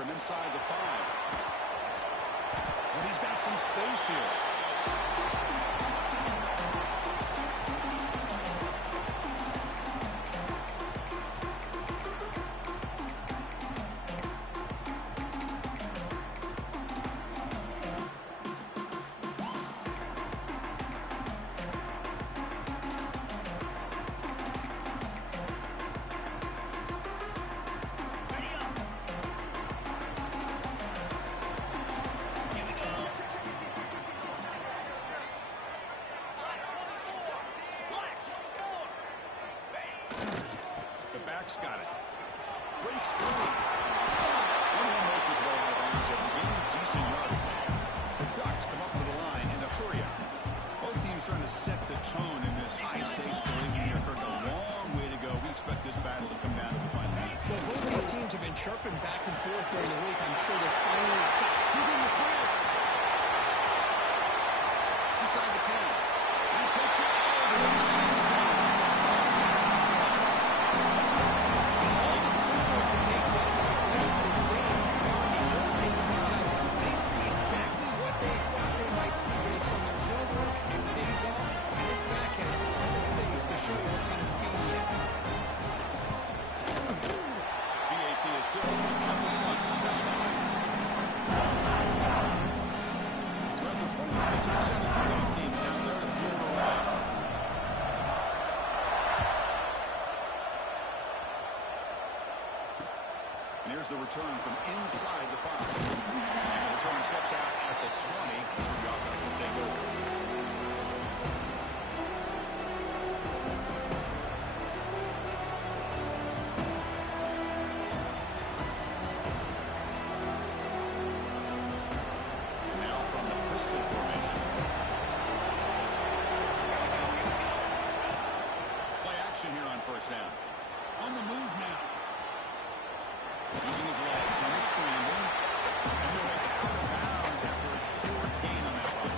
from inside the 5. But he's got some space here. Got it. Breaks through. And he'll make his way out of bounds after gaining decent yardage. The Ducks come up to the line in the hurry-up. Both teams trying to set the tone in this high-stakes collision here. Kirk, a long way to go. We expect this battle to come down to the final minutes. Well, both these teams have been chirping back and forth during the week. I'm sure they're finally excited. He's in the clear. Inside the 10. He takes it all the way to the end zone. Here's the return from inside the 5. And the return steps out at the 20. The offense will take over. Now from the pistol formation. Play action here on first down. On the move now. Using his legs on the scramble. And he'll make out of bounds after a short gain on that run.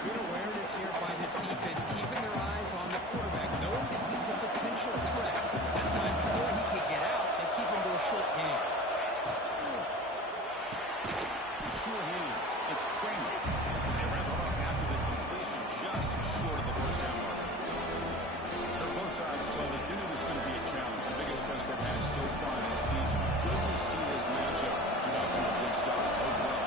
Good awareness here by this defense, keeping their eyes on the quarterback, knowing that he's a potential threat. That time before he could get out, they keep him to a short gain. Short hands. It's Kramer. They wrap it up after the completion just short of the first down marker. Both sides told us they knew this was going to be a challenge. The biggest test they've had so far this season. Good to see this matchup get off to a good start.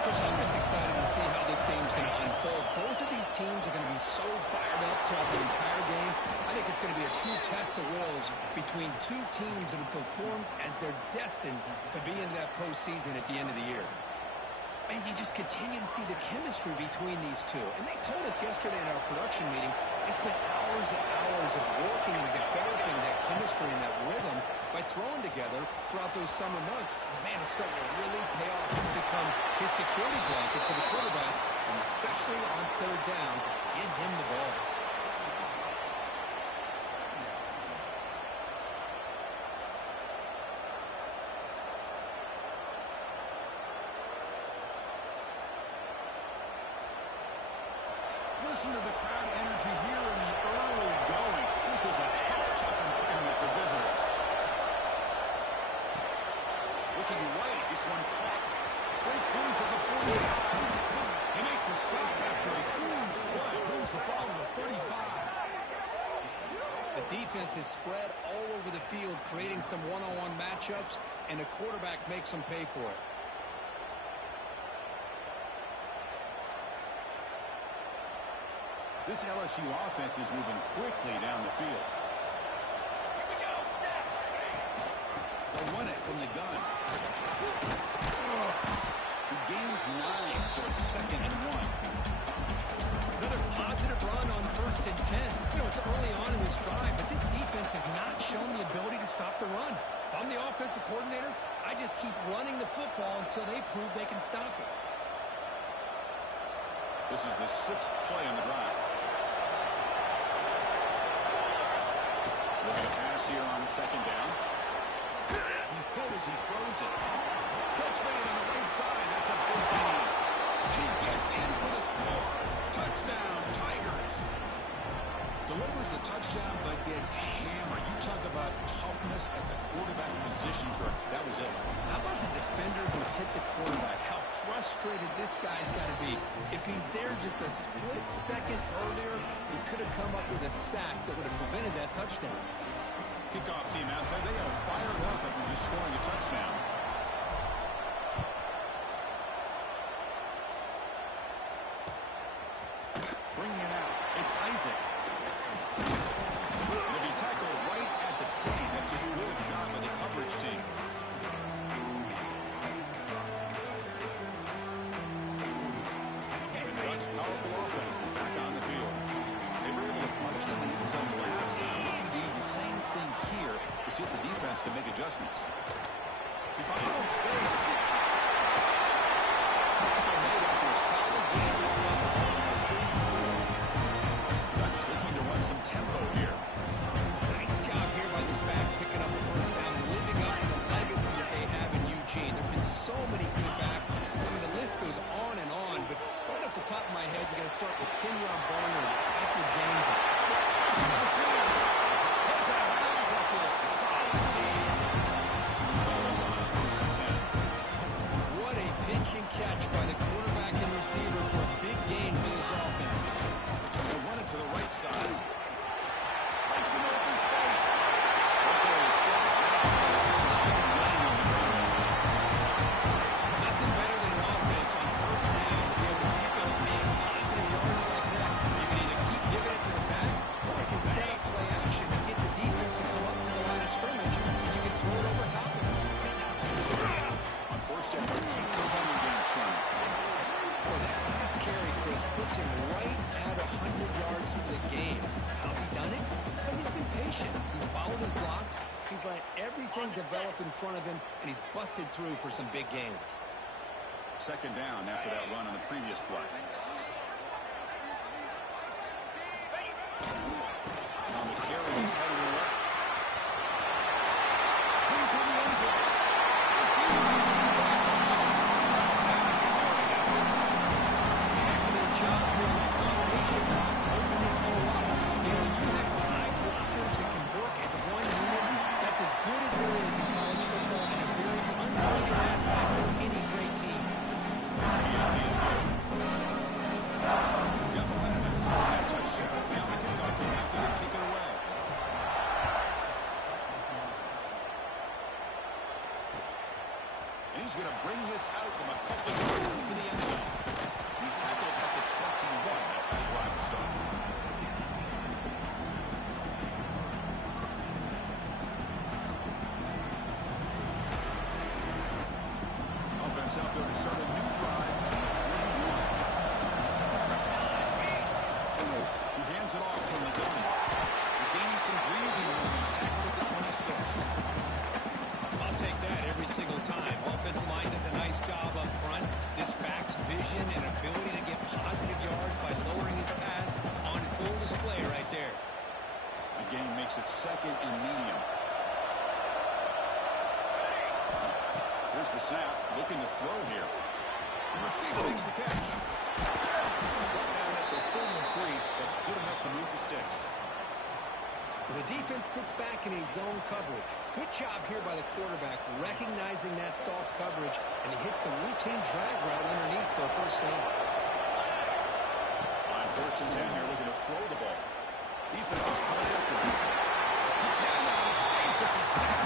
Chris, I'm just excited to see how this game's going to unfold. Both of these teams are going to be so fired up throughout the entire game. I think it's going to be a true test of wills between two teams that have performed as they're destined to be in that postseason at the end of the year. And you just continue to see the chemistry between these two. And they told us yesterday in our production meeting, they spent hours and hours of working and developing that chemistry and that rhythm by throwing together throughout those summer months. And man, it's starting to really pay off. It's become his security blanket for the quarterback, and especially on third down, give him the ball. Listen to the crowd energy here in the early going. This is a tough environment for visitors. Looking right, this one caught. Breaks loose at the 45. They make the stop after a huge play. Moves the ball to the 35. The defense is spread all over the field, creating some one-on-one matchups, and the quarterback makes them pay for it. This LSU offense is moving quickly down the field. They'll run it from the gun. He gains 9, so it's 2nd and 1. Another positive run on 1st and 10. You know, it's early on in this drive, but this defense has not shown the ability to stop the run. If I'm the offensive coordinator, I just keep running the football until they prove they can stop it. This is the 6th play on the drive. Look at a pass here on 2nd down. He's hit as he throws it. Catch made on the right side. That's a big gain. And he gets in for the score. Touchdown, Tigers. Delivers the touchdown, but gets hammered. You talk about toughness at the quarterback position. That was it. How about the defense? defender who hit the quarterback. How frustrated this guy's got to be. If he's there just a split second earlier, he could have come up with a sack that would have prevented that touchdown. Kickoff team out there. They are fired up after just scoring a touchdown. Bringing it out. It's Isaac. It'll be tackled right at the 20. That's a good job by the coverage team. And the Ducks' powerful offense is back on the field. They were able to punch in the end zone last time. Looking to do the same thing here to see if the defense can make adjustments. He finds some space. Tackle made after a solid game. They slot the ball in the 34. Ducks looking to run some tempo here. Nice job here by this back, picking up the first down and living up to the legacy that they have in Eugene. There have been so many good backs. I mean, the list goes on and on, but right off the top of my head, you got to start with Kenyon Barner and Michael James. Heads out of bounds after a solid game. First and 10. What a pitch and catch by the quarterback and receiver for a big gain for this offense. They run it to the right side. Makes an open space. Okay, steps out. Solid gain on the defense. Nothing better than an offense on first down to be able to pick up big positive yards like that. You can either keep giving it to the back, or you can set up play action and get the defense to come up to the line of scrimmage, and you can throw it over top of them. On first down, keep the running game turning. Boy, that last carry, Chris, puts him right at 100 yards for the game. How's he done it? Because he's been patient. He's followed his blocks. He's let everything develop in front of him, and he's busted through for some big gains. Second down after that run on the previous play. On the carry, he's headed to the left. Going to the end zone. Refusing to be back down. Touchdown. Heck of a job here in the combination to open this hole up. You know, when you have 5 blockers that can work as one unit, that's as good as there is in college football and a very underrated aspect of any great team. ENT is good. Got momentum and scored that touchdown. Now the kickoff team out there to kick it away. And he's going to bring this out from a couple of yards into the end zone. He's tackled at the 21. That's how the drive will start. Offense out there to start a new drive on the 21. He hands it off to Montgomery. Gaining some breathing room. Tackled at the 26. I'll take that every single time. Offensive line does a nice job up front. This back's vision and ability to get positive yards by lowering his pads on full display right there. The game makes it second and medium. Here's the snap. Looking to throw here. The receiver makes the catch. Right down at the 33. That's good enough to move the sticks. The defense sits back in a zone coverage. Good job here by the quarterback recognizing that soft coverage, and he hits the routine drag route underneath for a first down. On first and 10 here, looking to throw the ball. Defense is coming after him. He cannot escape. It's a sack.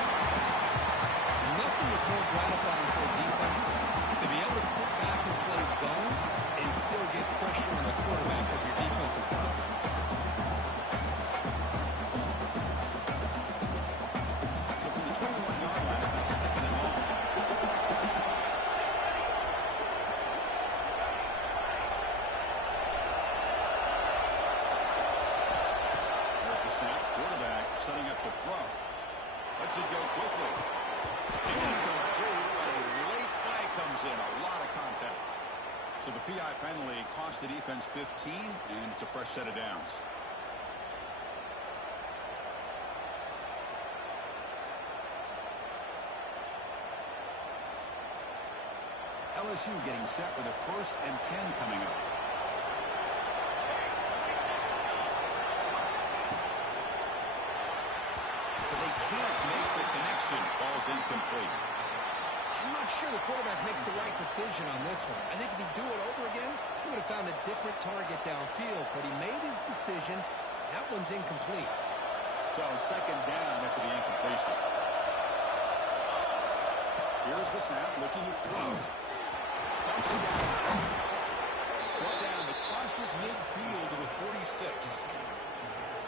Nothing is more gratifying for a defense to be able to sit back and play zone and still get pressure on the quarterback with your defensive front. So from the 21-yard line, it's second and long. There's the snap. Quarterback setting up the throw. Lets it go quickly. Incomplete. A late flag comes in. A lot of contact. So the PI penalty cost the defense 15, and it's a fresh set of downs. LSU getting set with a first and 10 coming up. But they can't make the connection. Ball's incomplete. I I'm not sure the quarterback makes the right decision on this one. I think if he'd do it over again, he would have found a different target downfield, but he made his decision. That one's incomplete. So second down after the incompletion. Here's the snap, looking to throw. Dumps it down. Brought down, but crosses midfield to the 46.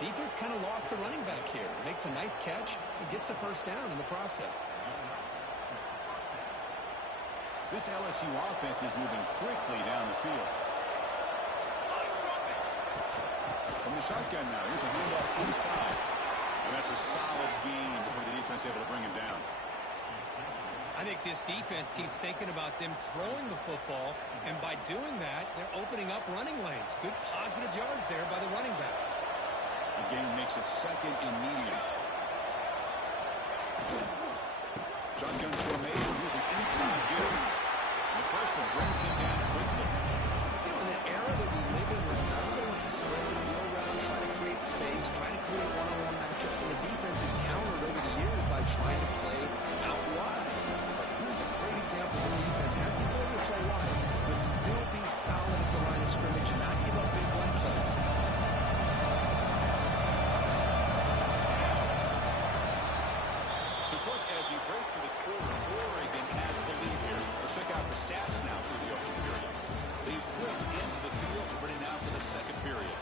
Defense kind of lost a running back here. Makes a nice catch and gets the first down in the process. This LSU offense is moving quickly down the field. From the shotgun now, here's a handoff inside. And that's a solid gain before the defense able to bring him down. I think this defense keeps thinking about them throwing the football, and by doing that, they're opening up running lanes. Good positive yards there by the running back. The game makes it second and medium. Shotgun formation. Here's an inside give. The first one brings him down quickly. You know, in the era that we live in right now, everybody wants to spread the field around, try to create space, try to create one-on-one matchups, and the defense has countered over the years by trying to play out wide. But here's a great example of the defense has the ability to play wide, but still be solid at the line of scrimmage and not give up big run plays. So quick as we break for the quarter, Oregon has the lead here. Let's check out the stats now through the opening period. They flipped into the field, ready now for the second period.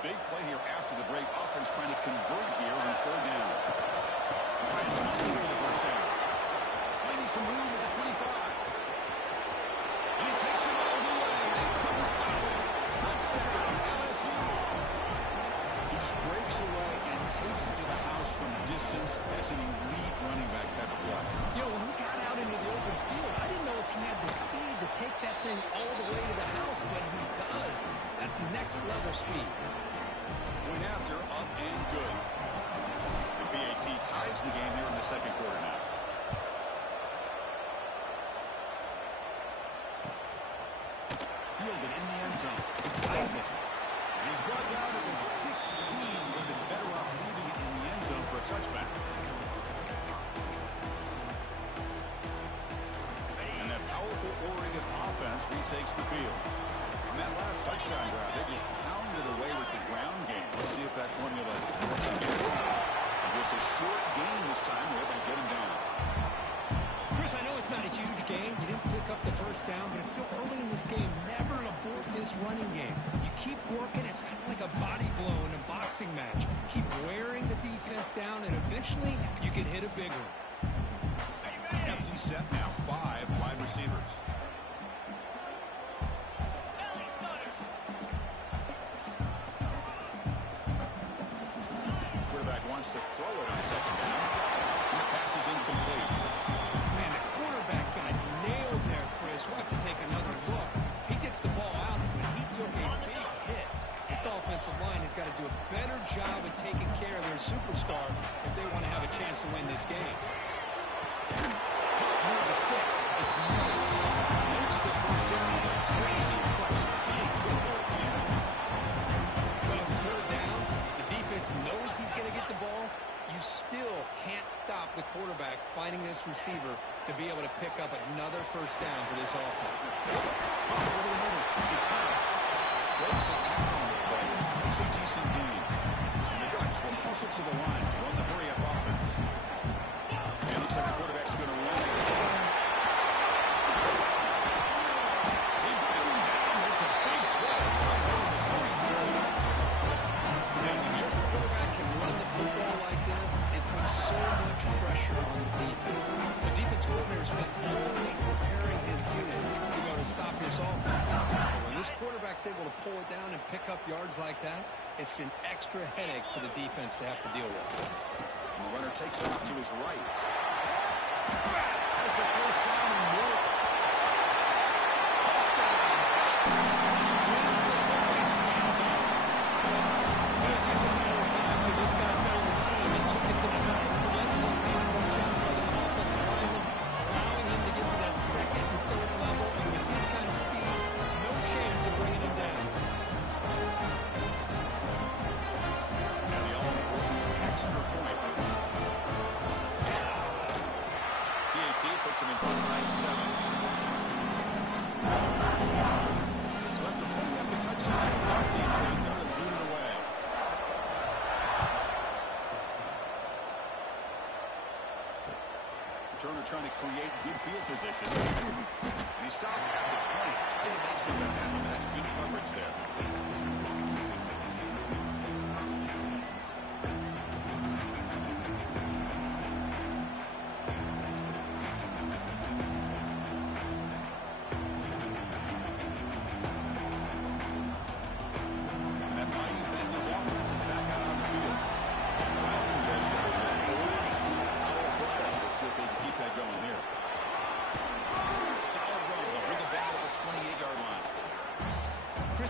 Big play here after the break. Offense trying to convert here on third down. Trying to Wilson for the first down. Finding some room at the 25. And he takes it all the way. They couldn't stop it. Touchdown, LSU. He just breaks away and takes it to the house from distance. That's an elite running back type of play. You know, when he got out into the open field, I didn't know if he had the speed to take that thing all the way to the house, but he does. That's next level speed. Point after, up and good. The BAT ties the game here in the second quarter now. Fielded in the end zone. It's Isaac. And he's brought down at the 16. Would have been better off leaving it in the end zone for a touchback. And that powerful Oregon offense retakes the field. On that last touchdown drive, they just pounded away with the ground game. Let's see if that formula works again. Just a short gain this time. We're able to get him down. Chris, I know it's not a huge game. You didn't pick up the first down, but it's still early in this game. Never abort this running game. You keep working. It's kind of like a body blow in a boxing match. Keep wearing the defense down, and eventually you can hit a big one. Empty set now. 5 wide receivers. Wants to throw it on second down. And the pass is incomplete. Man, the quarterback got nailed there, Chris. We'll have to take another look. He gets the ball out, but he took a big hit. This offensive line has got to do a better job of taking care of their superstar if they want to have a chance to win this game. Near the sticks. It's Mills. Makes the first down. Crazy place. Big hit there at the end. Well, it's third down. The defense knows he's going to get the ball. You still can't stop the quarterback finding this receiver to be able to pick up another first down for this offense. Over the middle. It's Harris. Breaks a tackle on the play. Makes a decent gain. And the Ducks will hustle to the line to run the hurry-up offense. And looks like the quarterback's going to run it. They bring him down. It's a big play. And when your quarterback can run the football like this, it puts so much pressure on the defense. The defense coordinator spent all week preparing his unit to go to stop this offense. But when this quarterback's able to pull it down and pick up yards like that, it's an extra headache for the defense to have to deal with. And the runner takes off to his right. Has the first down and more. Touchdown. Wins the puts him in front by 7. So after putting up a touchdown, the team is out there and boot it away. Turner trying to create good field position. And he stopped at the 20. Trying to make something happen. That's good coverage there.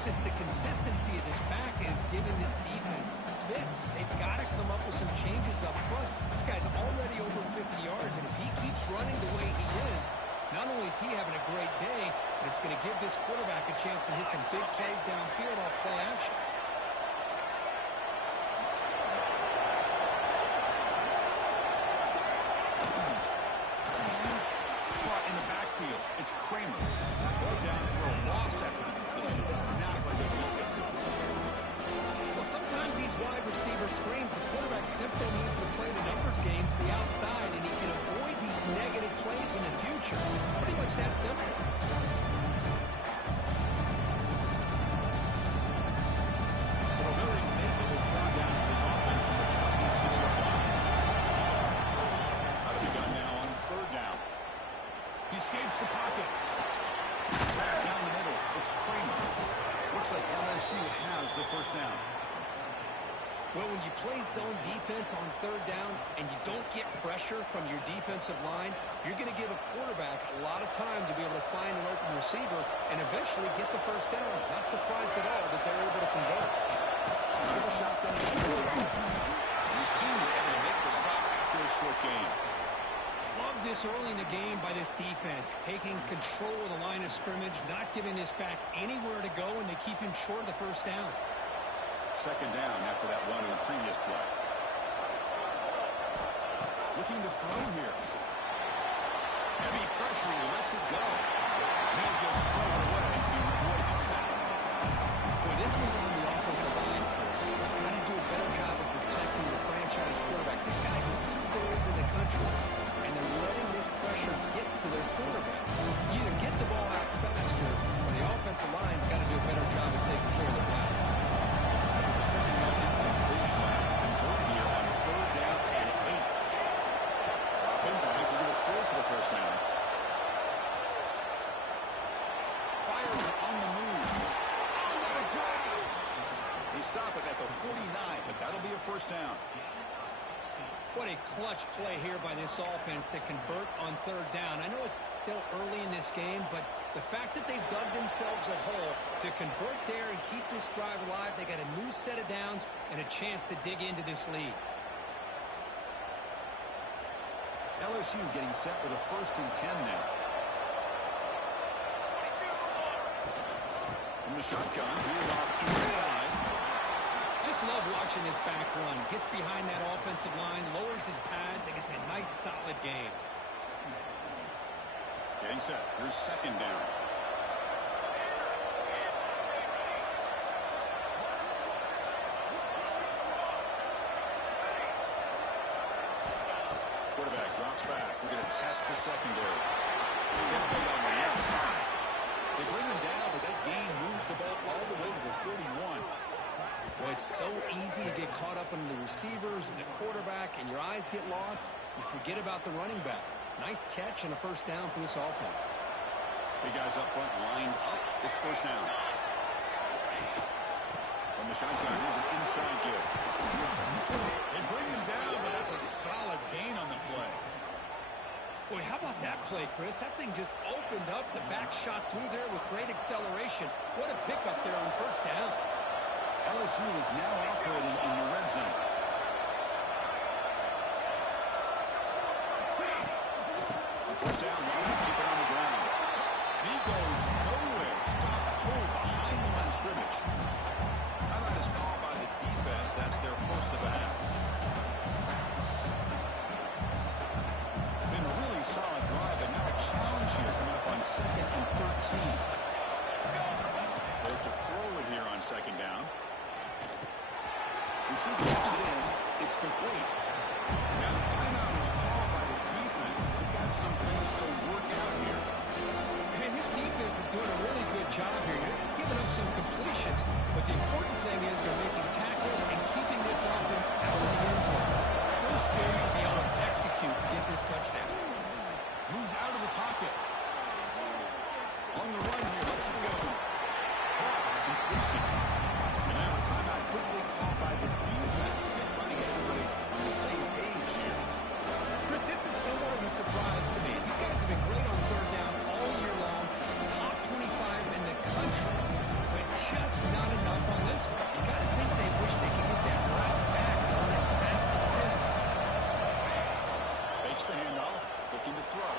It's the consistency of this back is giving this defense fits. They've got to come up with some changes up front. This guy's already over 50 yards, and if he keeps running the way he is, not only is he having a great day, but it's going to give this quarterback a chance to hit some big plays downfield off play action. Caught in the backfield. It's Kramer. Well down for a loss after the completion. Now going to look at field. Well, sometimes these wide receiver screens, the quarterback simply needs to play the numbers game to the outside, and he can avoid these negative plays in the future. Pretty much that simple. So a very favorable third down for this offense from the 26-yard line. Out of the gun now on third down. He escapes the pocket. Back down the middle. It's Kramer. Looks like LSU has the first down. Well, when you play zone defense on third down and you don't get pressure from your defensive line, you're going to give a quarterback a lot of time to be able to find an open receiver and eventually get the first down. Not surprised at all that they're able to convert. Out of the shotgun, he hands it off. You see him able to make the stop after a short gain. Love this early in the game by this defense, taking control of the line of scrimmage, not giving this back anywhere to go, and they keep him short of the first down. Second down after that run in the previous play. Looking to throw here. Heavy pressure, he lets it go. He'll just throw it away to avoid the sack. Boy, this one's on the offensive line, Chris. They've got to do a better job of protecting the franchise quarterback. This guy's as good as there is in the country, and they're letting this pressure get to their quarterback. You either get the ball out faster, or the offensive line's got to do a better job of taking care of the ball. The second down completion. Convert here on third down and 8. Dropping back. We're going to throw for the first down. Fires it on the move. Oh, what a grab! He stopped it at the 49, but that'll be a first down. What a clutch play here by this offense to convert on third down. I know it's still early in this game, but the fact that they've dug themselves a hole to convert there and keep this drive alive, they got a new set of downs and a chance to dig into this lead. LSU getting set with a 1st and 10 now. From the shotgun, he is off inside. Just love watching this back run. Gets behind that offensive line, lowers his pads, and gets a nice solid gain. Getting set. Here's second down. Quarterback drops back. We're going to test the secondary. Gets made on the left side. They bring him down, but that gain moves the ball all the way to the 31. Well, it's so easy to get caught up in the receivers and the quarterback, and your eyes get lost. You forget about the running back. Nice catch and a first down for this offense. Big guys up front lined up. It's first down. From the shotgun, here's an inside give. They bring him down, but that's a solid gain on the play. Boy, how about that play, Chris? That thing just opened up. The back shot through there with great acceleration. What a pickup there on first down. LSU is now operating in the red zone. First down, keep it on the ground. He goes nowhere. Stop cold behind the line of scrimmage. Timeout is called by the defense. That's their first of the half. Been a really solid drive, and now Kicks it in. It's complete. Now the timeout is called by the defense. They've got some things to work out here. And his defense is doing a really good job here. They're giving up some completions, but the important thing is they're making tackles and keeping this offense out of the end zone. First series to be able to execute to get this touchdown. Moves out of the pocket. On the run here, lets it go. Completion. And now a timeout quickly called by the defense. They're trying to get everybody on the same page here. Chris, this is somewhat of a surprise to me. These guys have been great on third down all year long, top 25 in the country, but just not enough on this one. You got to think they wish they could get that route back to run it past the sticks. Fakes the handoff, looking to throw.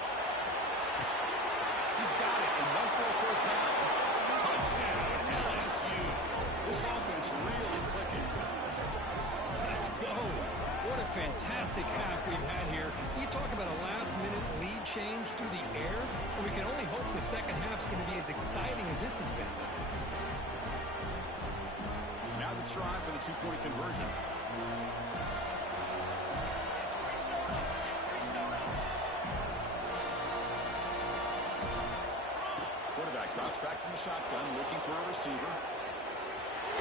He's got it, enough for a first down. Touchdown, LSU. This offense really clicking. Let's go. What a fantastic half we've had here. You talk about a last-minute lead change through the air, and we can only hope the second half's going to be as exciting as this has been. Now the try for the two-point conversion. Quarterback drops back from the shotgun, looking for a receiver.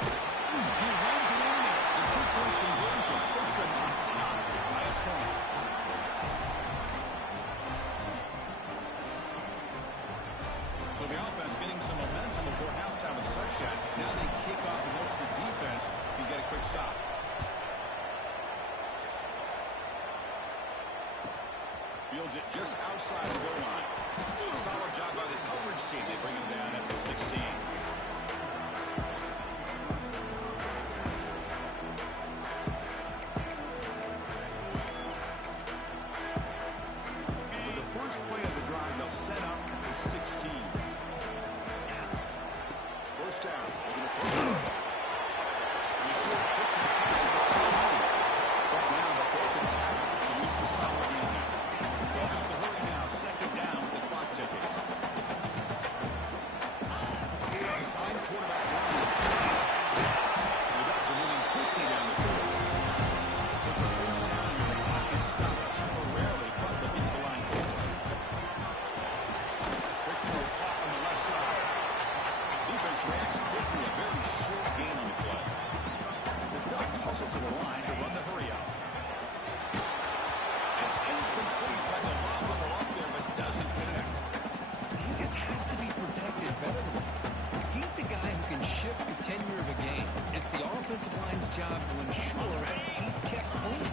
He runs it in there. The two-point conversion puts them on top by a point. So the offense getting some momentum before halftime with a touchdown. Now they kick off and hopes the defense can get a quick stop. Fields it just outside the goal line. Solid job by the coverage team. They bring him down at the 16. For the first play of the drive, they'll set up at the 16. First down. Looking to throw. And a short pitch and catch to the tail end. Brought down the broken tackle. The use is solid in there. They'll have to hurry now. Second down with the clock ticking. Design quarterback run. The Ducks are moving quickly down the field. So it's a first down here. The clock is stopped temporarily, but looking to the line. Quick throw clock on the left side. Defense reacts quickly. A very short gain on the play. The Ducks hustle to the line to run the hurry out. It's incomplete. Tried to lob the ball up there, but doesn't connect. He just has to be protected better than that. He's the guy who can shift the tenure of a game. It's the offensive line's job to ensure he's kept clean.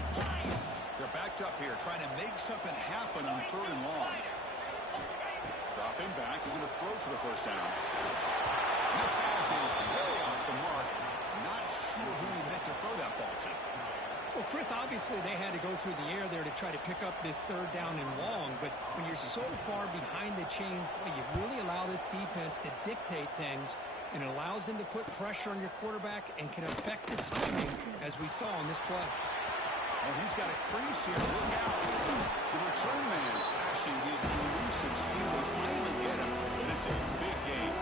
They're backed up here, trying to make something happen on third and long. Dropping back, they're going to throw for the first down. And the pass is way off the mark. Not sure who he meant to throw that ball to. Well, Chris, obviously they had to go through the air there to try to pick up this third down and long, but when you're so far behind the chains, boy, you really allow this defense to dictate things, and it allows them to put pressure on your quarterback and can affect the timing, as we saw on this play. Oh, he's got a crease here. Look out. The return man flashing his elusive speed. They finally get him, but it's a big game.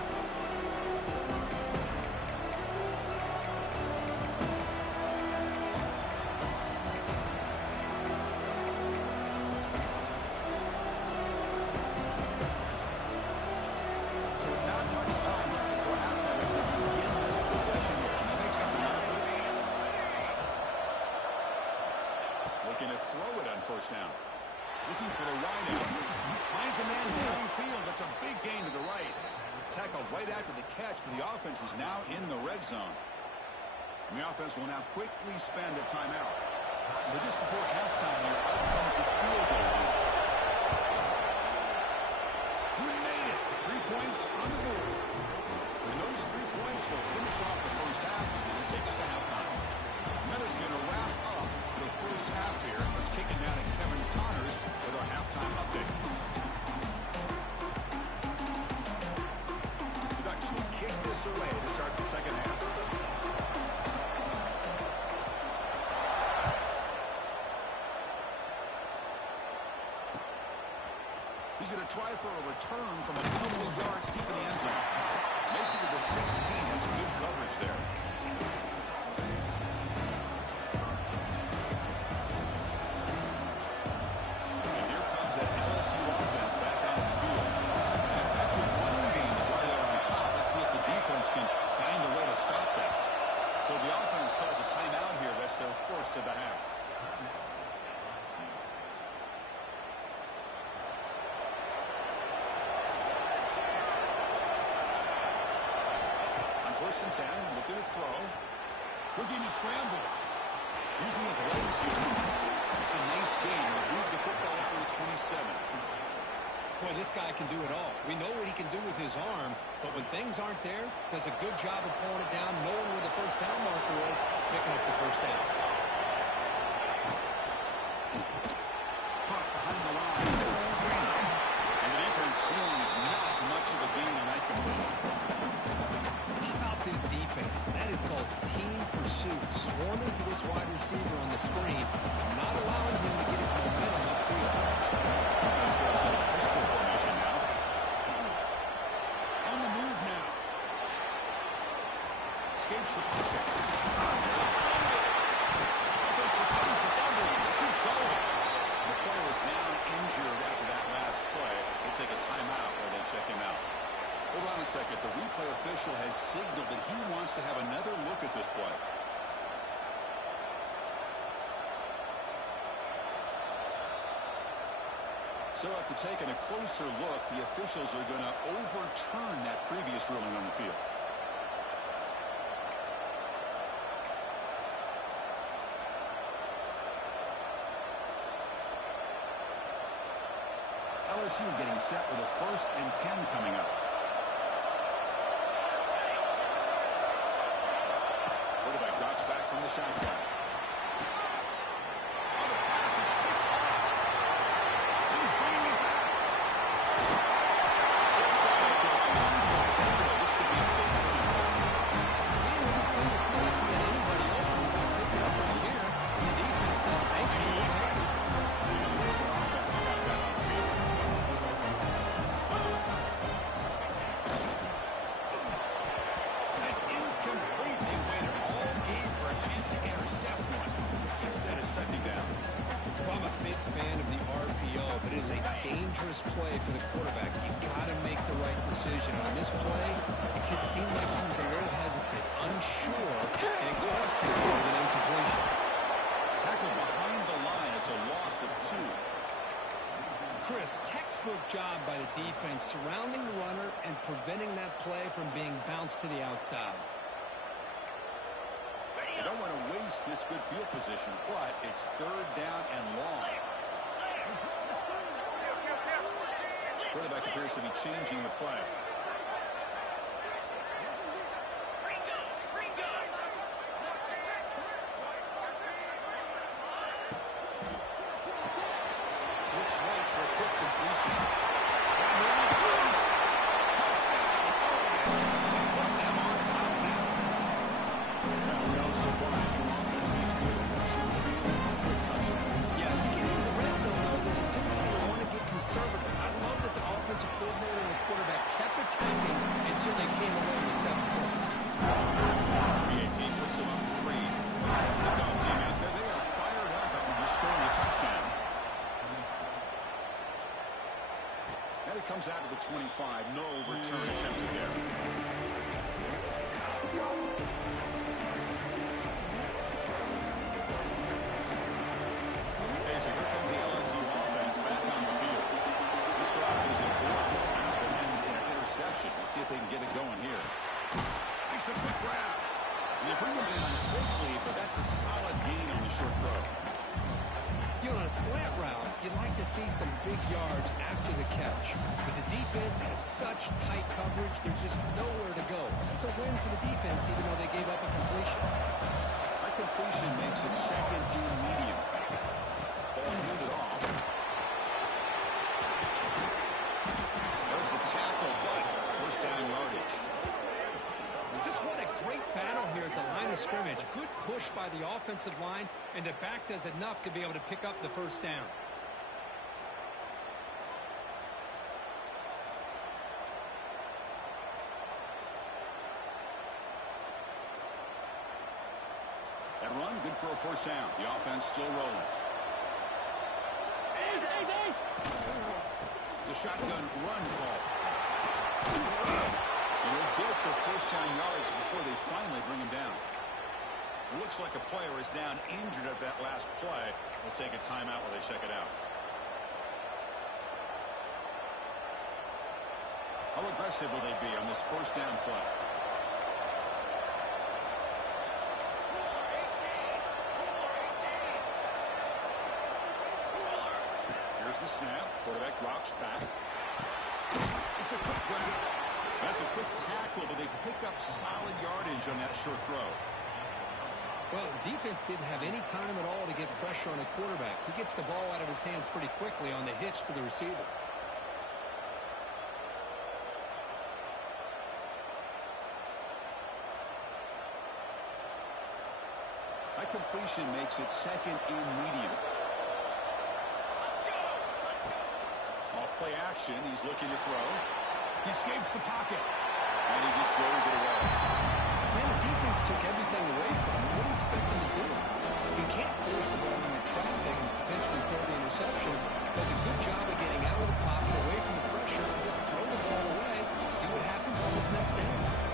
So not much time left before halftime as they begin this possession here. And they make something out of it. Looking to throw it on first down. Looking for the wide out. Finds a man downfield. That's a big gain to the right. Tackled right after the catch, but the offense is now in the red zone. And the offense will now quickly spend a timeout. So just before halftime here, out comes the field goal. He made it. 3 points on the board. And those 3 points will finish off the first half and take us to halftime. And that is going to wrap up the first half here. Let's kick it down to Kevin Connors with our halftime update. The Ducks will kick this away to start the second half. He's going to try for a return from a couple of yards deep in the end zone. Makes it to the 16. That's good coverage there. First and 10, looking to throw. Looking to scramble. Using his legs here. It's a nice game. Move the football up to the 27. Boy, this guy can do it all. We know what he can do with his arm, but when things aren't there, does a good job of pulling it down, knowing where the first down marker is, picking up the first down. Hawk behind the line. And the defense sees not much of a gain on that completion. How about this defense? That is called team pursuit. Swarming to this wide receiver on the screen, not allowing him to get his momentum upfield. Defense goes in a pistol formation now. On the move now. Escapes the pocket. It's a fumble. Offense recovers the fumble. Keeps going. The player is down injured after that last play. They take a timeout or they check him out. Hold on a second. The replay official has signaled that he wants to have another look at this play. So after taking a closer look, the officials are going to overturn that previous ruling on the field. LSU getting set with a 1st and 10 coming up. Quarterback drops back from the shotgun. Oh, the pass is picked off. He's bringing it back. Steps out of the This could be a big turnover. He didn't seem to feel like he had anybody open. He just puts it up in the air. The defense says, thank you, we'll take it. That's incomplete. They waited all game for a chance to intercept one. He said a second down. Well, I'm a big fan of the RPO, but it is a dangerous play for the quarterback. You got to make the right decision. On this play, it just seemed like he was a little hesitant, unsure, and it cost him with an incompletion. Tackle behind the line. It's a loss of 2. Chris, textbook job by the defense surrounding the runner and preventing that play from being bounced to the outside. They don't want to waste this good field position, but it's 3rd down and long. Quarterback appears to be changing the play. Looks right for a quick completion. Touchdown! To put them on top now. Well, no surprise for offense this good. Short field, quick touchdown. Yeah, you get into the red zone, though, there's a tendency to want to get conservative. I love that the offensive coordinator and the quarterback kept attacking until they came away with 7 points. BAT puts them up 3. Kickoff team out there. They are fired up after just scoring a touchdown. And it comes out to the 25. No return attempted there. Okay, so here comes the LSU offense back on the field. This drive is important. Pass will end in an interception. Let's see if they can get it going here. Makes a quick grab. And they bring him down quickly, but that's a solid gain on the short throw. You know, on a slant route, you'd like to see some big yards after the catch. But the defense has such tight coverage, there's just nowhere to go. That's a win for the defense, even though they gave up a completion. That completion makes it 2nd and medium. Ball handed off. There's the tackle, but 1st down yardage. Just what a great battle here at the line of scrimmage. Good push by the offensive line, and the back does enough to be able to pick up the 1st down. That run, good for a 1st down. The offense still rolling. It's a shotgun run call. He'll get the 1st down yards before they finally bring him down. Looks like a player is down injured at that last play. We'll take a timeout while they check it out. How aggressive will they be on this 1st down play? Here's the snap. Quarterback drops back. It's a quick play. That's a quick tackle, but they pick up solid yardage on that short throw. Well, defense didn't have any time at all to get pressure on a quarterback. He gets the ball out of his hands pretty quickly on the hitch to the receiver. That completion makes it second and medium. Off play action. He's looking to throw. He escapes the pocket. And he just throws it away. Man, the defense took everything away from him. What do you expect him to do? He can't force the ball into traffic and potentially throw the interception. Does a good job of getting out of the pocket, away from the pressure, and just throw the ball away. See what happens on this next down.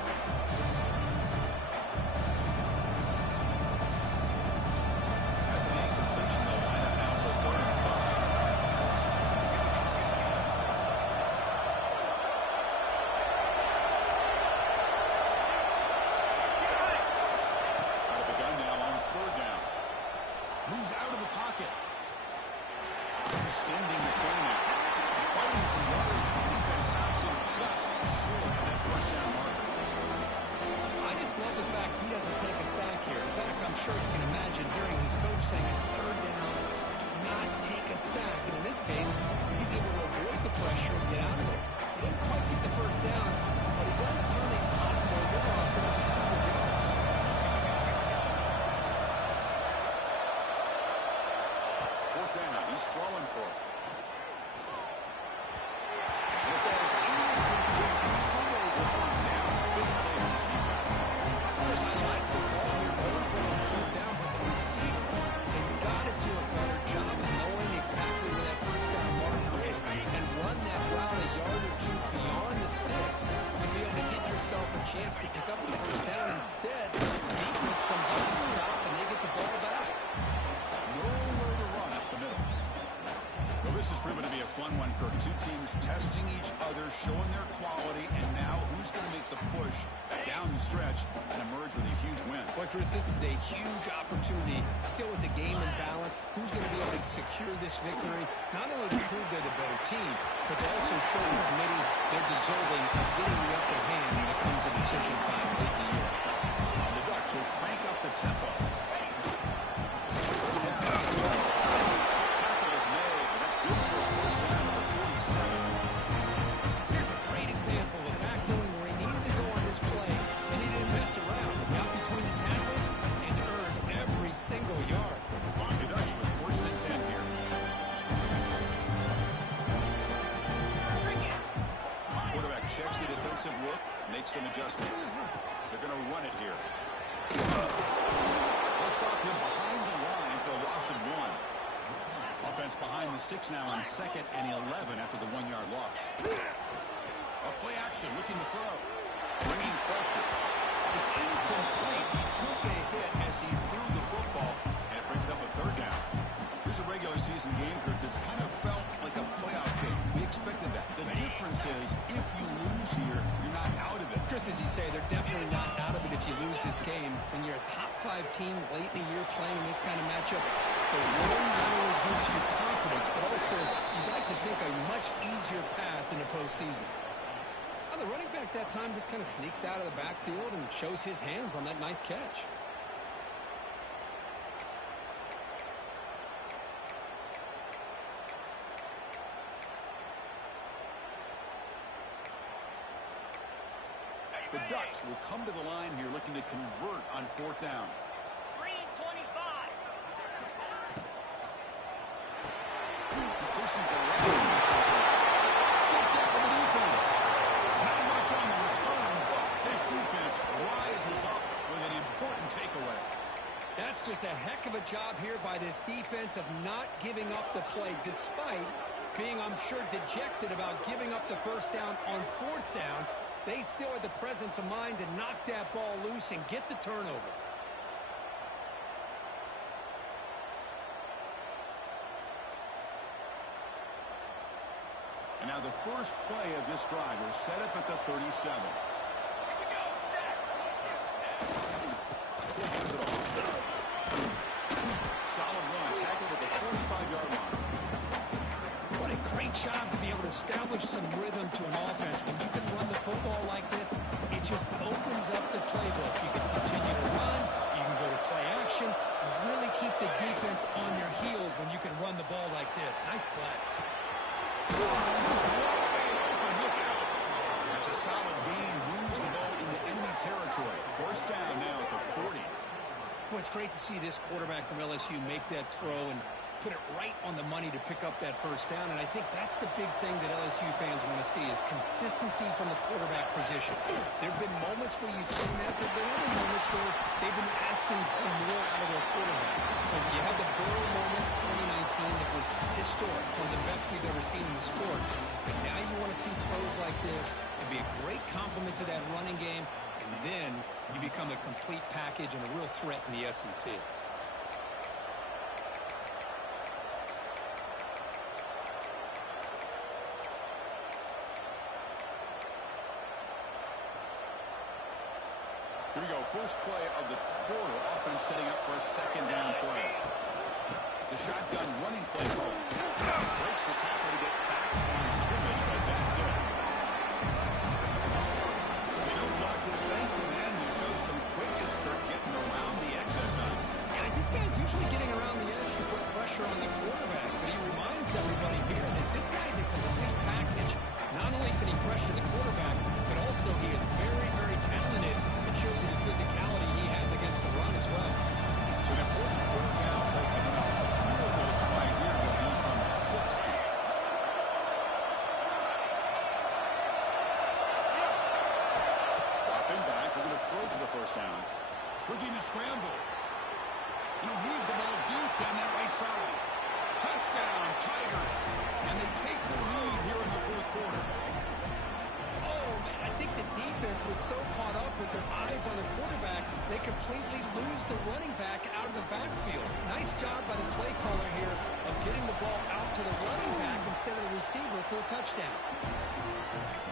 Extending the corner. Fighting for yardage. Defense stops him just short of that first down marker. I just love the fact he doesn't take a sack here. In fact, I'm sure you can imagine hearing his coach saying it's third down. Do not take a sack. And in this case, he's able to avoid the pressure and get out of it. He didn't quite get the first down, but he does turn a possible loss into positive yards. Fourth down. He's throwing for it. And it goes incomplete. Turnover on downs. Big play in this defense. Chris, I like the call here going for a fourth down, but the receiver has got to do a better job of knowing exactly where that first down marker is and run that route a yard or two beyond the sticks to be able to give yourself a chance to pick up the first down. Instead, the defense comes up and stop, and they get the ball back. Nowhere to run up the middle. Well, this has proven to be a fun one, Kirk. Two teams testing each other, showing their quality, and now who's going to make the push down the stretch and emerge with a huge win. Boy, Chris, this is a huge opportunity. Still with the game in balance, who's going to be able to secure this victory? Not only to prove they're the better team, but to also show the committee they're deserving of getting the upper hand when it comes to decision time late in the year. The Ducks will crank up the tempo. Tackle is made, but that's good for a first down at the 47. Here's a great example of back knowing where he needed to go on this play, and he didn't mess around. Got between the tackles and earned every single yard. The Ducks with first and 10 here. Quarterback checks the defensive look, makes some adjustments. They're going to run it here. They'll stop him behind the line for a loss of 1. Offense behind the 6 now on 2nd and 11 after the 1-yard loss. A play action, looking to throw. Bringing pressure. It's incomplete. He took a hit as he threw the football, and it brings up a third down. Here's a regular season game, Kurt, that's kind of felt like a playoff game. We expected that. The difference is, if you lose here, you're not out of it. Chris, as you say, they're definitely not out of it if you lose this game. When you're a top-5 team late in the year playing in this kind of matchup, the win not only gives you confidence, but also you'd like to think a much easier path in the postseason. Now, the running back that time just kind of sneaks out of the backfield and shows his hands on that nice catch. The Ducks will come to the line here looking to convert on 4th down. 3:25. Completion to the left. Slipped up with the defense. Not much on the return, but this defense rises up with an important takeaway. That's just a heck of a job here by this defense of not giving up the play, despite being, I'm sure, dejected about giving up the first down on 4th down. They still had the presence of mind to knock that ball loose and get the turnover. And now the first play of this drive was set up at the 37. Solid run, tackled at the 45-yard line. great job to be able to establish some rhythm to an offense. When you can run the football like this, it just opens up the playbook. You can continue to run. You can go to play action. You really keep the defense on your heels when you can run the ball like this. Nice play. That's a solid gain. Moves the ball into enemy territory. First down now at the 40. Boy, it's great to see this quarterback from LSU make that throw and put it right on the money to pick up that first down. And I think that's the big thing that LSU fans want to see is consistency from the quarterback position. There have been moments where you've seen that, but there have been moments where they've been asking for more out of their quarterback. So you had the Burrow moment in 2019 that was historic, one of the best we've ever seen in the sport. But now you want to see throws like this. It'd be a great compliment to that running game. And then you become a complete package and a real threat in the SEC. Here we go. First play of the quarter. Offense setting up for a second down play. The shotgun running play call. Breaks the tackle to get back on scrimmage, but that's it. They don't block the defensive end and show some quickness for getting around the edge that time. Yeah, this guy's usually getting around the edge to put pressure on the quarterback, but he reminds everybody here that this guy's a complete package. Not only can he pressure the quarterback, but also he is very, very talented. It shows you the physicality he has against the run as well. So an important third down play coming up. A little bit of quiet here will be from 60. Dropping back. We're going to throw for the first down. Looking to scramble. And he'll heave the ball deep down that right side. Touchdown, Tigers. And they take the lead here in the fourth quarter. Oh, man, I think the defense was so caught up with their eyes on the quarterback, they completely lose the running back out of the backfield. Nice job by the play caller here of getting the ball out to the running back instead of the receiver for a touchdown.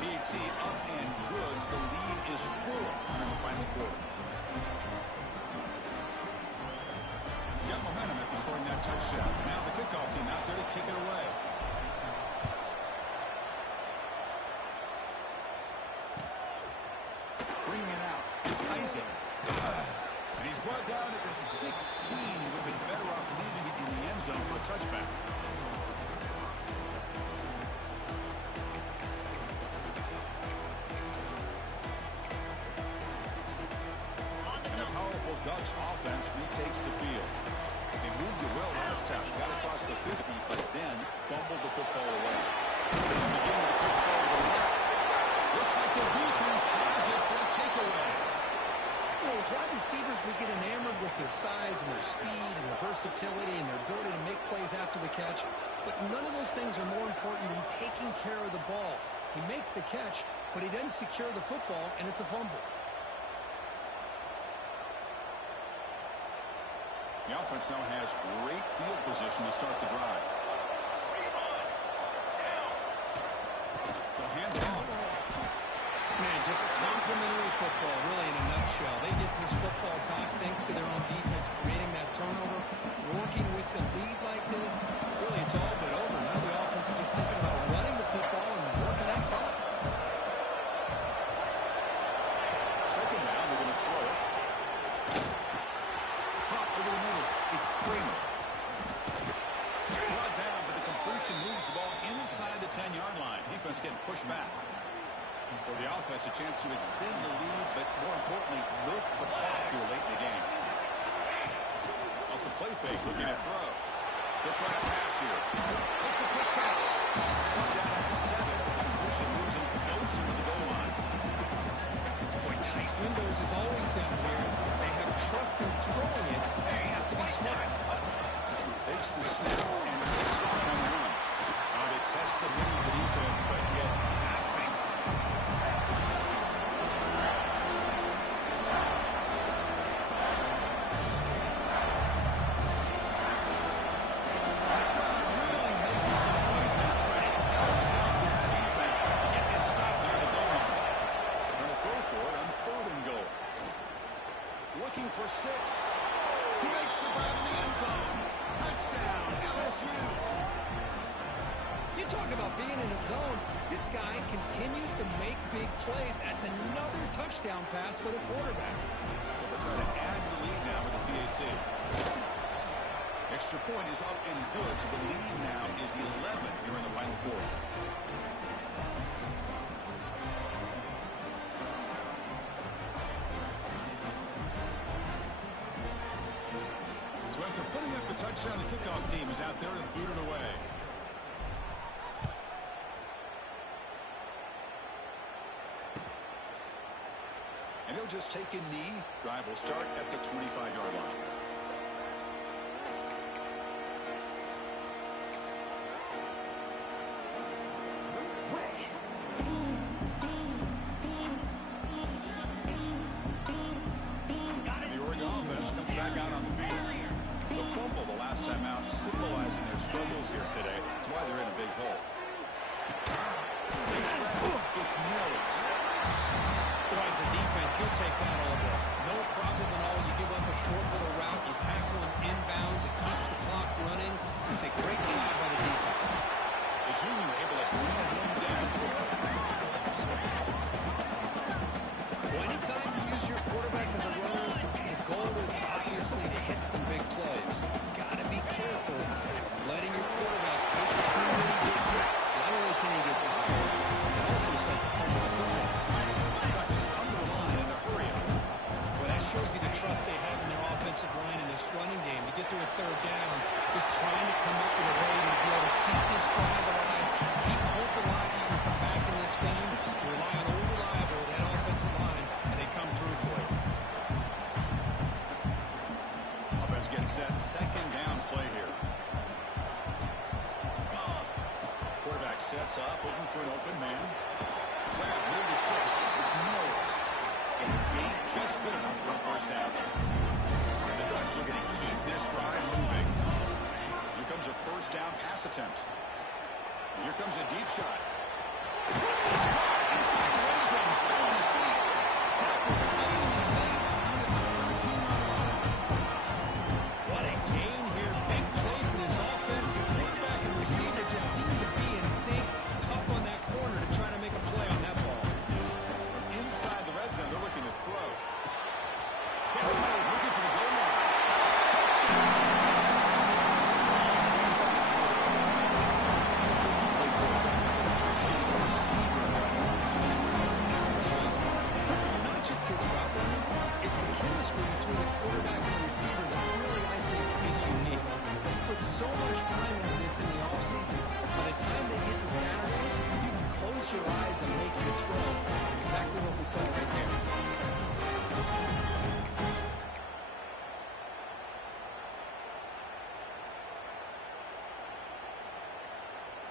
BT up and good. The lead is 4 in the final quarter. Got momentum after scoring that touchdown. Now the kickoff team out there to kick it away. Bringing it out. It's Isaac. And he's brought down at the 16. Would have been better off leaving it in the end zone for a touchback. And a powerful Ducks offense retakes the field. They moved it well last time. Got across the 50, but then fumbled the football away. Begin with a quick throw to the left. Looks like the defense has it for a takeaway. You know, with wide receivers, we get enamored with their size and their speed and their versatility and their ability to make plays after the catch. But none of those things are more important than taking care of the ball. He makes the catch, but he doesn't secure the football, and it's a fumble. The offense now has great field position to start the drive. They'll hand it off. Man, just complimentary football, really, in a nutshell. They get this football back thanks to their own defense, creating that turnover, working with the lead like this. Really, it's all but over. Now the offense is just thinking about running the football and working that clock. Second down, we're going to throw it. Pop over the middle. It's Kramer. Brought down, but the completion moves the ball inside the 10-yard line. Defense getting pushed back. For the offense, a chance to extend the lead, but more importantly, milk the clock here late in the game. Off the play fake, looking to throw. They'll try a pass here. Makes a quick catch. Brought down at the 7. The completion moves him closer to the goal line. Boy, tight windows is always down here. They have trust in throwing it. They have to be smart. Takes the snap and takes off on the run. They test the move of the defense, but get nothing. For 6. He makes the grab in the end zone. Touchdown, LSU. You talk about being in the zone. This guy continues to make big plays. That's another touchdown pass for the quarterback. They'll try to add to the lead now with the PAT. Extra point is up and good, so the lead now is 11 here in the final quarter. So after putting up a touchdown, the kickoff team is out there to boot it away. And he'll just take a knee. Drive will start at the 25-yard line. The Oregon offense comes back out on the field. The fumble the last time out, symbolizing their struggles here today. That's why they're in a big hole. It's Mills. Boy, as a defense, he'll take that all day. No problem at all. You give up a short little route. You tackle him inbounds. It keeps the clock running. It's a great job by the defense. The junior able to bring him down. Well, anytime you use your quarterback as a runner, the goal is obviously to hit some big plays. Got to be careful letting your quarterback take too many big hits. Not only can he get tired, he can also start to fumble the football. Come to the line in the hurry up. Well, that shows you the trust they have in their offensive line in this running game. You get to a third down, just trying to come up with a way to be able to keep this drive alive, keep hope alive. You can come back in this game, rely on old reliable, that offensive line, and they come through for you. Offense getting set. Second down play here. Quarterback sets up, looking for an open man. Grab near the sticks. It's Mills. And the gate just good enough for a first down. The Ducks are going to keep this drive moving. Here comes a first down pass attempt. And here comes a deep shot. He's caught inside the end zone, still on his feet. What a gain here. Big play for this offense. The quarterback and receiver just seem to be in sync. Tough on that corner to try to make a play on that ball. Inside the red zone, they're looking to throw. Gets made, looking for the goal line. Touchdown. Strong win by this Plus, it's not just his route running. It's the chemistry between the quarterback and the receiver that really, I think, is unique. They put so much time into this in the offseason. By the time they get to Saturdays, you can close your eyes and make your throw. It's exactly what we saw right there.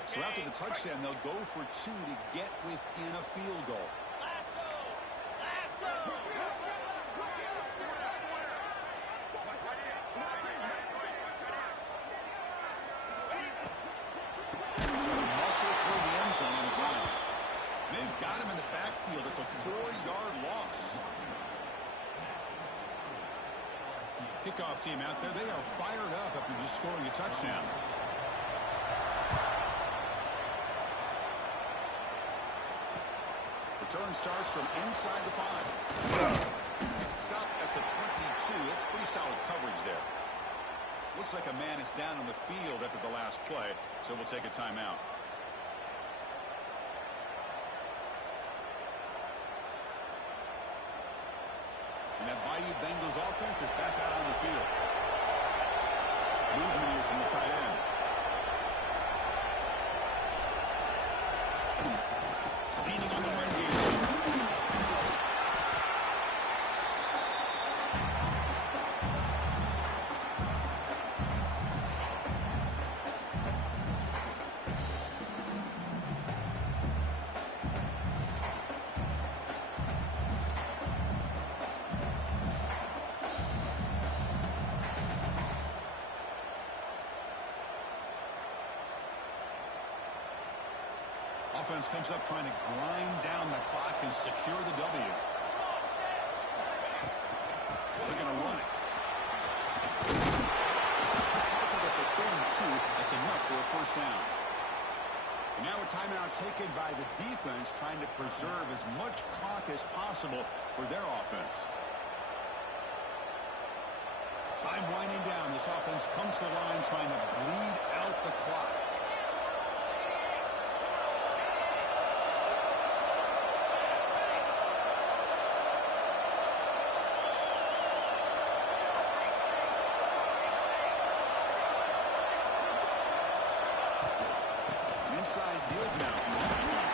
So after the touchdown, they'll go for two to get within a field goal. Lasso! Lasso! Trying to muscle toward the end zone on the ground. They've got him in the backfield. It's a 4-yard loss. Kickoff team out there. They are fired up after just scoring a touchdown. Return starts from inside the 5. Stop at the 22. That's pretty solid coverage there. Looks like a man is down on the field after the last play, so we'll take a timeout. And that Bayou Bengals offense is back out on the field. Movement here from the tight end. Leaning on the run game. Offense comes up trying to grind down the clock and secure the W. They're going to run it. At the 32, that's enough for a first down. And now a timeout taken by the defense, trying to preserve as much clock as possible for their offense. Time winding down. This offense comes to the line trying to bleed out the clock. Inside deals now from the shotgun.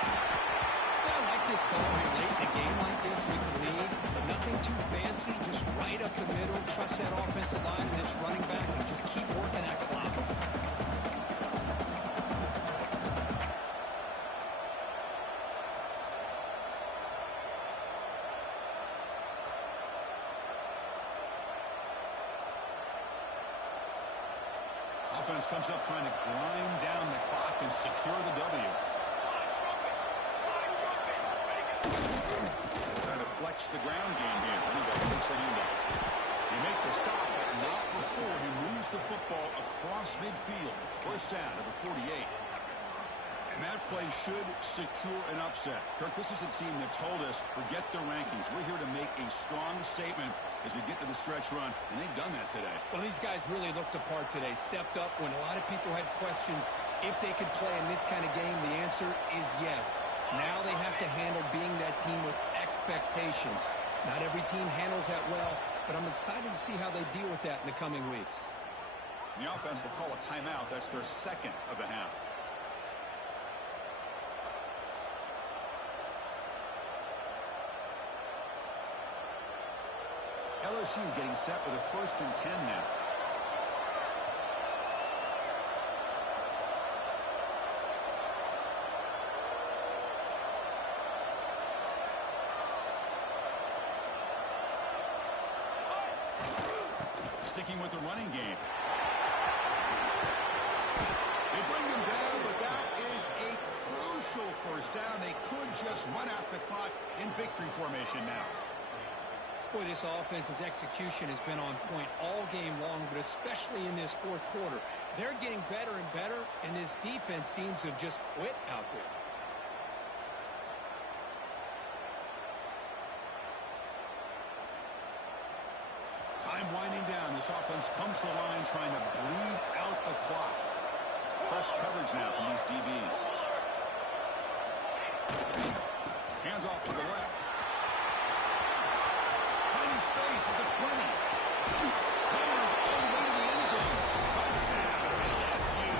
I like this call here late in a game like this with the lead. Nothing too fancy, just right up the middle. Trust that offensive line and this running back and just keep working that clock. Offense comes up trying to grind down the clock and secure the W. Trying to flex the ground game here. Running back takes the handoff. He make the stop, but not before he moves the football across midfield. First down to the 48. And that play should secure an upset. Kirk, this is a team that told us, forget the rankings. We're here to make a strong statement as we get to the stretch run, and they've done that today. Well, these guys really looked apart today. Stepped up when a lot of people had questions if they could play in this kind of game. The answer is yes. Now they have to handle being that team with expectations. Not every team handles that well, but I'm excited to see how they deal with that in the coming weeks. The offense will call a timeout. That's their second of the half. LSU getting set with a 1st and 10 now. Sticking with the running game. They bring him down, but that is a crucial first down. They could just run out the clock in victory formation now. Boy, this offense's execution has been on point all game long, but especially in this fourth quarter. They're getting better and better, and this defense seems to have just quit out there. Time winding down. This offense comes to the line trying to bleed out the clock. It's press coverage now from these DBs. Hands off to the left. Finding space at the 20. Powers all the way to the end zone. Touchdown, LSU.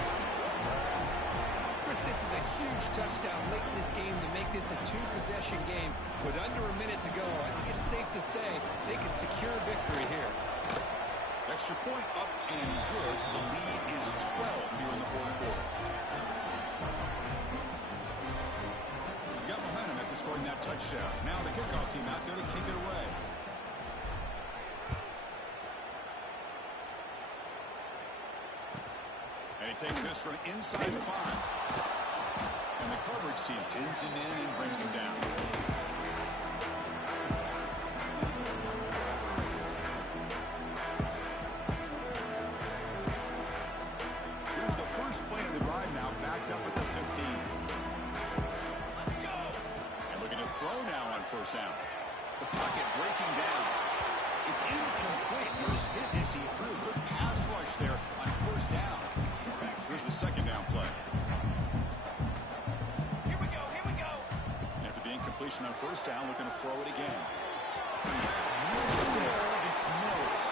Chris, this is a huge touchdown late in this game to make this a two-possession game. With under a minute to go, I think it's safe to say they can secure victory here. Extra point up and good, so the lead is 12 here in the fourth quarter. You got momentum after scoring that touchdown. Now the kickoff team out there to kick it away. And he takes this from inside the 5. And the coverage team pins him in and brings him down. Here's the first play of the drive now, backed up at the 15. Let's go. And looking to throw now on first down. The pocket breaking down. It's incomplete. He was hit as he threw. Good pass rush there on first down. Here's the second down play. Here we go. Here we go. After the incompletion on first down, looking to throw it again. It's Mills.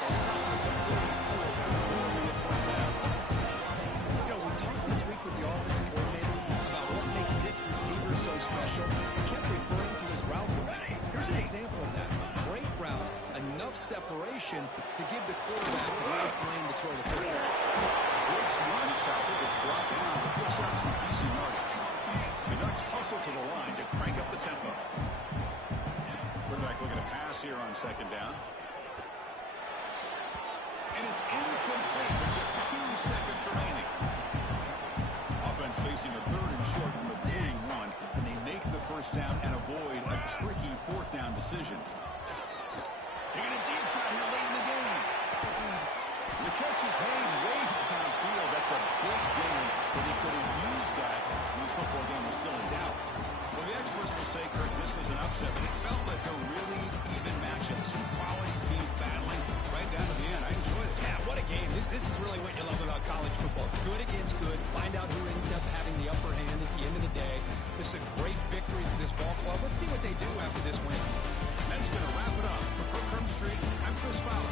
They'll stop at the 34. They're the first down. You know, we talked this week with the offensive coordinator about what makes this receiver so special. He kept referring to his route movement. Here's an example of that. Great route, enough separation to give the quarterback a nice lane to throw the football. Breaks one tackle, gets brought down, picks up some decent yardage. The Ducks hustle to the line to crank up the tempo. Quarterback looking to pass here on second down. And it's incomplete with just 2 seconds remaining. Offense facing a third and short from the 41, and they make the first down and avoid a tricky fourth down decision. Taking a deep shot here late in the game. The catch is made way downfield. That's a big gain but he could have used that when this football game was still in doubt. Well, the experts will say, Kirk, this was an upset, but it felt like a really even matchup. Two quality teams battling right down to the end. I enjoyed it. Yeah, what a game. This is really what you love about college football. Good against good. Find out who ends up having the upper hand at the end of the day. This is a great victory for this ball club. Let's see what they do after this win. That's going to wrap it up. For Kirk Street, I'm Chris Fowler.